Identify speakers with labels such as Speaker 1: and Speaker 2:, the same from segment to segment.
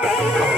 Speaker 1: Daddy.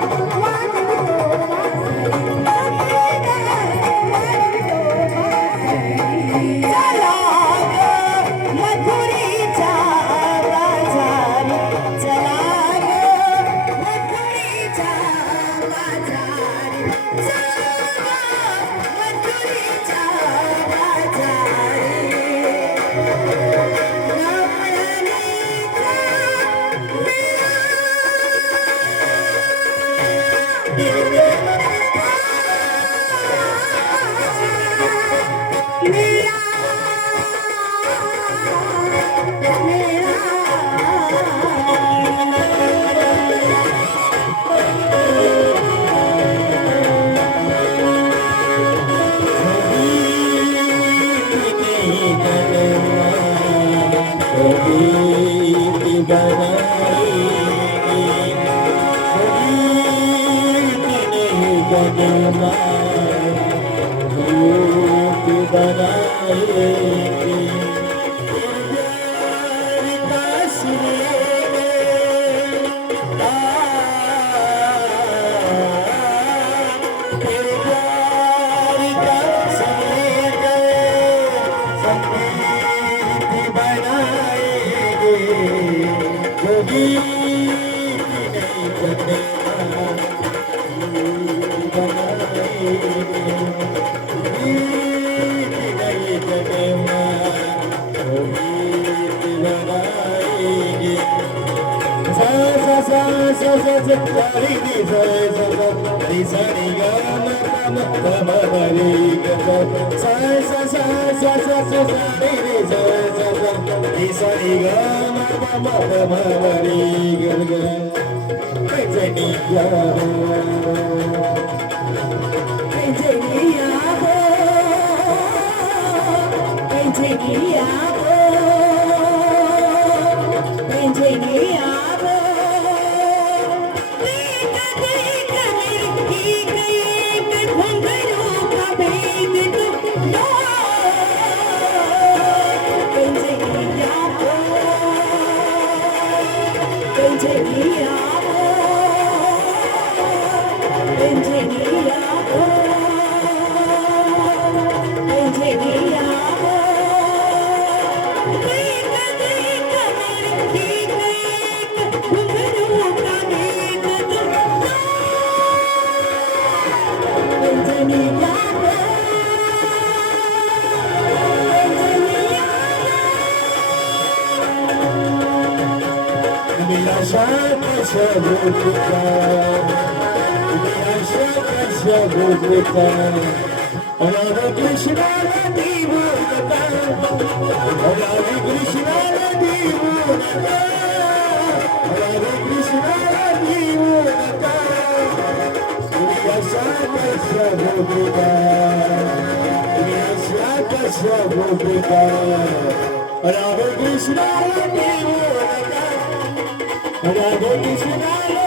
Speaker 2: Thank you. Maintaining Engineer, engineer. cansado do tal O que achou cansado do tal Olha o Krishna Nadivo Olha o Krishna Nadivo Olha o Krishna Nadivo O que achou cansado do tal minha que achou cansado do tal Olha o Krishna Nadivo Agora vou te ensinar